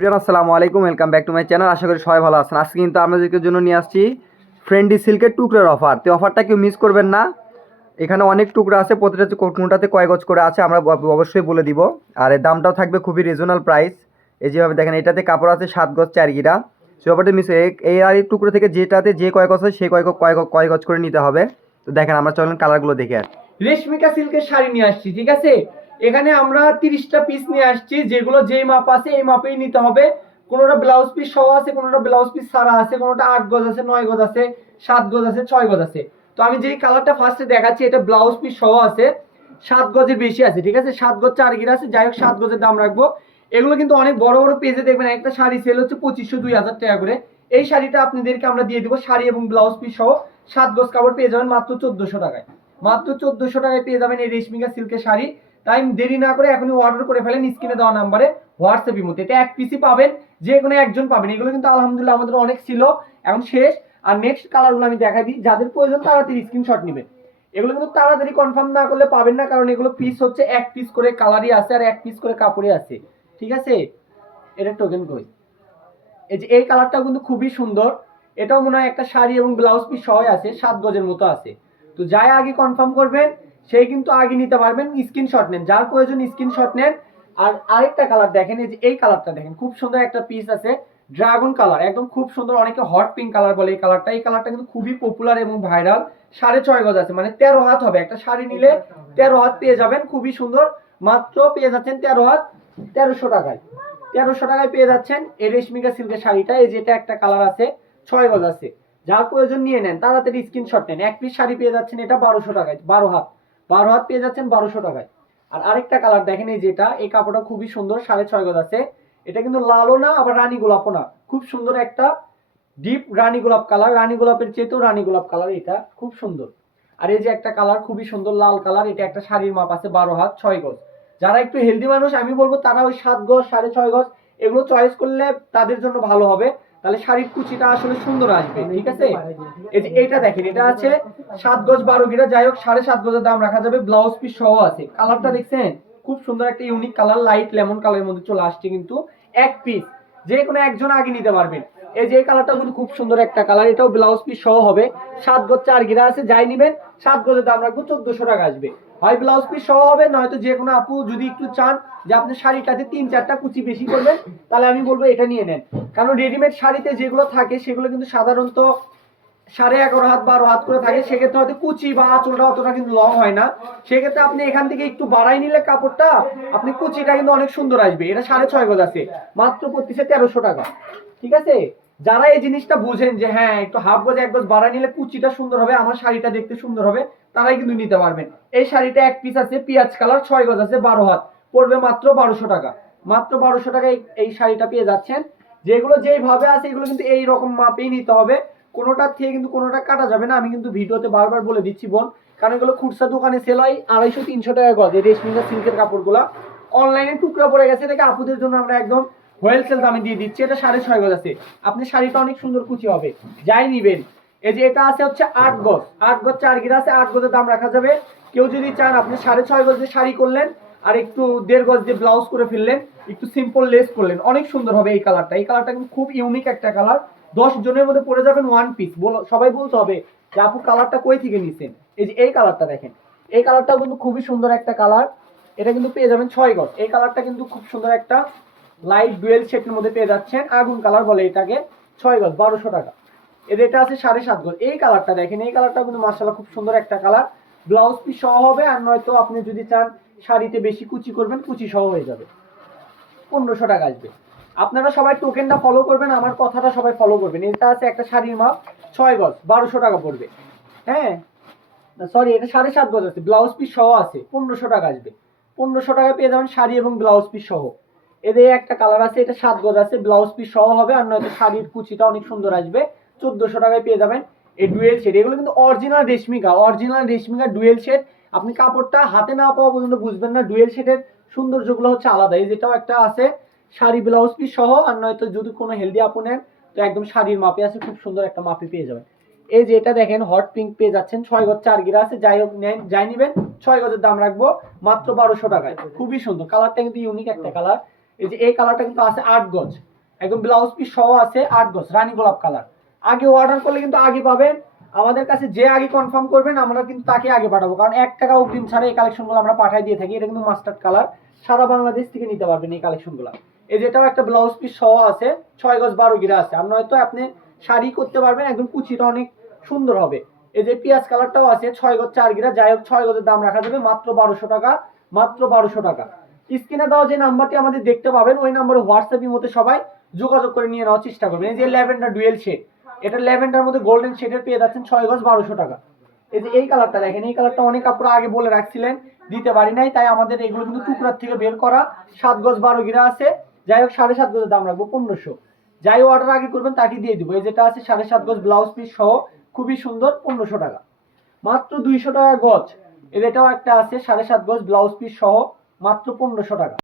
Everyone আসসালামু আলাইকুম, welcome back to my channel. আশা করি সবাই ভালো আছেন। আজকে কিন্তু আপনাদের জন্য নিয়ে আসছি ফ্রেন্ডি সিল্কের টুকরার অফার। তো অফারটা কেউ মিস করবেন না। এখানে অনেক টুকরা আছে, প্রতিটা কোনটাতে কয় গজ করে আছে আমরা অবশ্যই বলে দিব। আর এর দামটাও থাকবে খুবই রিজনেবল প্রাইস। এই যেভাবে দেখেন, এটাতে কাপড় আছে 7 গজ 4 গিরা। সে অফারটা মিস এই আর এই টুকরো থেকে যেটাতে যে কয় গজ হয় সেই কয় গজ করে নিতে হবে। তো দেখেন, আমরা চলেন কালারগুলো দেখে আর রেশমিকা সিল্কের শাড়ি নিয়ে আসছি, ঠিক আছে। এখানে আমরা 30টা পিস নিয়ে আসছি, যেগুলো যেই মাপ আছে এই মাপেই নিতে হবে। কোনোটা ব্লাউজ পিস সহ আছে, কোনোটা ব্লাউজ পিস ছাড়া আছে, কোনোটা 8 গজ আছে, 9 গজ আছে, 7 গজ আছে, 6 গজ আছে। তো আমি যেই কালারটা ফার্স্টে দেখাচ্ছি এটা ব্লাউজ পিস সহ আছে, 7 গজের বেশি আছে, ঠিক আছে। 7 গজ 4 গিরা আছে, যাই হোক 7 গজের দাম রাখবো। এগুলো কিন্তু অনেক বড় বড় পেজে দেখবেন একটা শাড়ি সেল হচ্ছে 2500-2000 টাকা করে। এই শাড়িটা আপনাদেরকে আমরা দিয়ে দিব শাড়ি এবং ব্লাউজ পিস সহ 7 গজ কাপড় পেয়ে যাবেন মাত্র 1400 টাকায়। মাত্র 1400 টাকায় পেয়ে যাবেন এই রেশমিকা সিল্কের শাড়ি। তাই দেরি না করে এখনই অর্ডার করে ফেলেন স্ক্রিনে দেওয়া নাম্বারে হোয়াটসঅ্যাপের মধ্যে। এটা এক পিসই পাবেন, যে কোনো একজন পাবেন। এগুলো কিন্তু আলহামদুলিল্লাহ আমাদের অনেক ছিল, এখন শেষ। আর নেক্সট কালারগুলো আমি দেখাই দিই, যাদের প্রয়োজন তাড়াতাড়ি স্ক্রিনশট নেবেন। এগুলো কিন্তু তাড়াতাড়ি কনফার্ম না করলে পাবেন না, কারণ এগুলো পিস হচ্ছে এক পিস করে কালারই আছে আর এক পিস করে কাপড়ই আছে, ঠিক আছে। এটা টোকেন কই, এই যে এই কালারটা কিন্তু খুবই সুন্দর। এটাও মনে হয় একটা শাড়ি এবং ব্লাউজ পিস সহ আছে, 7 গজের মতো আছে। তো যাই আগে কনফার্ম করবেন সেই কিন্তু আগে নিতে পারবেন। স্ক্রিনশট নেন, যার প্রয়োজন স্ক্রিনশট নেন। আর আরেকটা কালার দেখেন, এই যে এই কালারটা দেখেন, খুব সুন্দর একটা পিস আছে, ড্রাগন কালার, একদম খুব সুন্দর। অনেকে হট পিঙ্ক কালার বলে এই কালারটা। এই কালারটা কিন্তু খুবই পপুলার এবং ভাইরাল। 6.5 গজ আছে, মানে 13 হাত হবে। একটা শাড়ি নিলে 13 হাত পেয়ে যাবেন, খুবই সুন্দর। মাত্র পেয়ে যাচ্ছেন 13 হাত 1300 টাকায়। 1300 টাকায় পেয়ে যাচ্ছেন এই রেশমিকা সিল্কের শাড়িটা। এই যেটা একটা কালার আছে, 6 গজ আছে, যার প্রয়োজন নিয়ে নেন, তাড়াতাড়ি স্ক্রিনশট নেন। এক পিস শাড়ি পেয়ে যাচ্ছেন এটা 1200 টাকায়, 12 হাত পেয়ে যাচ্ছেন 1200 টাকায়। আর আরেকটা কালার দেখেন, এই যেটা, এই কাপড়টা খুবই সুন্দর, 6.5 গজ আছে। এটা কিন্তু লালও না আবার রানী গোলাপও না, খুব সুন্দর একটা ডিপ রানী গোলাপ কালার। রানী গোলাপের চেয়েতেও রানী গোলাপ কালার, এটা খুব সুন্দর। আর এই যে একটা কালার খুবই সুন্দর লাল কালার, এটা একটা শাড়ির মাপ আছে 12 হাত 6 গজ। যারা একটু হেলদি মানুষ আমি বলবো তারা ওই 7 গজ 6.5 গজ এগুলো চয়েস করলে তাদের জন্য ভালো হবে, তাহলে শাড়ির কুচিটা আসলে সুন্দর আসবে, ঠিক আছে। এই যে এটা দেখেন, এটা আছে 7 গজ 12 গিরা, যাই হোক 7.5 গজের দাম রাখা যাবে, ব্লাউজ পিস সহ আছে। কালারটা দেখছেন, খুব সুন্দর একটা ইউনিক কালার, লাইট লেমন কালারের মধ্যে চলে আসছে কিন্তু। এক পিস যে কোনো একজন আগে নিতে পারবেন। এই যে এই কালারটা কিন্তু খুব সুন্দর একটা কালার, এটাও ব্লাউজ পিস সহ হবে। 7 গজ 4 গিরা আছে, যাই নিবেন 7 গজের দাম রাখবো 1400 টাকা আসবে। হয় ব্লাউজ পিস সহ হবে, নয়তো যে কোনো আপু যদি একটু চান যে আপনি শাড়িটাতে 3-4টা কুচি বেশি করবেন, তাহলে আমি বলবো এটা নিয়ে নেন। কারণ রেডিমেড শাড়িতে যেগুলো থাকে সেগুলো কিন্তু সাধারণত 11.5 হাত 12 হাত করে থাকে, সেক্ষেত্রে হয়তো কুচি বা আঁচলটা অতটা কিন্তু লং হয় না। সেক্ষেত্রে আপনি এখান থেকে একটু বাড়াই নিলে কাপড়টা, আপনি কুচিটা কিন্তু অনেক সুন্দর আসবে। এটা 6.5 গজ আছে, মাত্র পড়তেছে 1300 টাকা, ঠিক আছে। যারা এই জিনিসটা বুঝেন যে হ্যাঁ একটু হাফ গজ 1 গজ বাড়াই নিলে কুচিটা সুন্দর হবে, আমার শাড়িটা দেখতে সুন্দর হবে, তারাই কিন্তু নিতে পারবেন। এই শাড়িটা এক পিস আছে পেঁয়াজ কালার, 6 গজ আছে 12 হাত, পড়বে মাত্র 1200 টাকা। মাত্র 1200 টাকায় এই শাড়িটা পেয়ে যাচ্ছেন। যেগুলো যেইভাবে আছে এগুলো কিন্তু এই রকম মাপেই নিতে হবে, কোনোটার থেকে কিন্তু কোনোটা কাটা যাবে না। আমি কিন্তু ভিডিওতে বারবার বলে দিচ্ছি বোন, কারণ এগুলো খুচরা দোকানে সেল হয় 250-300 টাকা গজ। এই রেশমিকা সিল্কের কাপড়গুলা অনলাইনে টুকরা পড়ে গেছে, এটাকে আপুদের জন্য আমরা একদম হোলসেল দামে দিয়ে দিচ্ছি। এটা 6.5 গজ আছে, আপনি শাড়িটা অনেক সুন্দর কুচি হবে, যাই নিবেন। এই যে এটা আছে হচ্ছে 8 গজ, 8 গজ 4 গিরা আছে, 8 গজের দাম রাখা যাবে। কেউ যদি চান আপনি 6.5 গজ দিয়ে শাড়ি করলেন আর একটু 1.5 গজ দিয়ে ব্লাউজ করে ফেললেন, একটু সিম্পল লেস করলেন, অনেক সুন্দর হবে এই কালারটা। এই কালারটা কিন্তু খুব ইউনিক একটা কালার, 10 জনের মধ্যে পড়ে যাবেন ওয়ান পিস। সবাই বলতে হবে যে আপু কালারটা কই থেকে নিছেন। এই যে এই কালারটা দেখেন, এই কালারটাও কিন্তু খুবই সুন্দর একটা কালার, এটা কিন্তু পেয়ে যাবেন 6 গজ। এই কালারটা কিন্তু খুব সুন্দর একটা লাইট ডুয়েল শেডের মধ্যে পেয়ে যাচ্ছেন, আগুন কালার বলে এটাকে। 6 গজ 1200 টাকা। এর এটা আছে 7.5 গজ। এই কালারটা দেখেন, এই কালারটা কিন্তু মাশাআল্লাহ খুব সুন্দর একটা কালার, ব্লাউজ পিস সহ হবে। আর নয়তো আপনি যদি চান শাড়িতে বেশি কুচি করবেন, কুচি সহ হয়ে যাবে, 1500 টাকা আসবে। আপনারা সবাই টোকেনটা ফলো করবেন, আমার কথাটা সবাই ফলো করবেন। এটা আছে একটা শাড়ির মাপ 6 গজ, 1200 টাকা পড়বে। হ্যাঁ সরি, এটা 7.5 গজ আছে, ব্লাউজ পিস সহ আছে, 1500 টাকা আসবে। 1500 টাকা পেয়ে যাবেন শাড়ি এবং ব্লাউজ পিস সহ। এদের একটা কালার আছে, এটা 7 গজ আছে, ব্লাউজ পিস সহ হবে। আর নয়তো শাড়ির কুচিটা অনেক সুন্দর আসবে, 1400 টাকায় পেয়ে যাবেন এই ডুয়েল শেড। এগুলো কিন্তু অরিজিনাল রেশমিকা ডুয়েল শেড। আপনি কাপড়টা হাতে না পাওয়া পর্যন্ত বুঝবেন না, ডুয়েল শেডের সৌন্দর্যগুলো হচ্ছে আলাদা। এই যেটাও একটা আছে শাড়ি ব্লাউজ পিস সহ। আর নয়তো যদি কোনো হেলদি আপু নেন তো একদম শাড়ির মাপে আছে, খুব সুন্দর একটা মাপে পেয়ে যাবেন। এই যে এটা দেখেন হট পিঙ্ক পেয়ে যাচ্ছেন, 6 গজ 4 গিরা আছে, যাই হোক নেন, যাই নিবেন 6 গজের দাম রাখবো মাত্র 1200 টাকায়। খুবই সুন্দর কালারটা, কিন্তু ইউনিক একটা কালার। এই যে এই কালারটা কিন্তু আছে 8 গজ, একদম ব্লাউজ পিস সহ আছে 8 গজ রানী গোলাপ কালার। আগে অর্ডার করলে কিন্তু আগে পাবেন, আমাদের কাছে যে আগে কনফার্ম করবেন আমরা কিন্তু তাকে আগে পাঠাবো, কারণ 1 টাকা অগ্রিম ছাড়া এই কালেকশনগুলো আমরা পাঠিয়ে দিয়ে থাকি। এটা কিন্তু মাস্টার্ড কালার, সারা বাংলাদেশ থেকে নিতে পারবেন এই কালেকশনগুলো। এই যেটাও একটা ব্লাউজ পিস সহ আছে, 6 গজ 12 গিরা আছে। আর নয়তো আপনি শাড়ি করতে পারবেন, একদম কুচিটা অনেক সুন্দর হবে। এই যে পিঁয়াজ কালারটাও আছে 6 গজ 4 গিরা, যাই হোক 6 গজের দাম রাখা যাবে মাত্র 1200 টাকা, মাত্র 1200 টাকা। স্ক্রিনে দেওয়া যে নাম্বারটি আমাদের দেখতে পাবেন ওই নম্বরে হোয়াটসঅ্যাপের মধ্যে সবাই যোগাযোগ করে নিয়ে নেওয়ার চেষ্টা করবেন। এই যে ল্যাভেন্ডার ডুয়েল শেড, এটা ল্যাভেন্ডার মধ্যে গোল্ডেন শেডের পেয়ে যাচ্ছেন 6 গজ 1200 টাকা। এই যে এই কালারটা দেখেন, এই কালারটা অনেক আপনারা আগে বলে রাখছিলেন, দিতে পারি নাই, তাই আমাদের এগুলো কিন্তু টুকরার থেকে বের করা। 7 গজ 12 গিরা আছে, যাই হোক 7.5 গজের দাম রাখবো 1500। যাই অর্ডার আগে করবেন তাকে দিয়ে দিব। এই যেটা আছে 7.5 গজ ব্লাউজ পিস সহ, খুবই সুন্দর, 1500 টাকা, মাত্র 200 টাকা গজ। এটাও একটা আছে 7.5 গজ ব্লাউজ পিস সহ, মাত্র 1500 টাকা।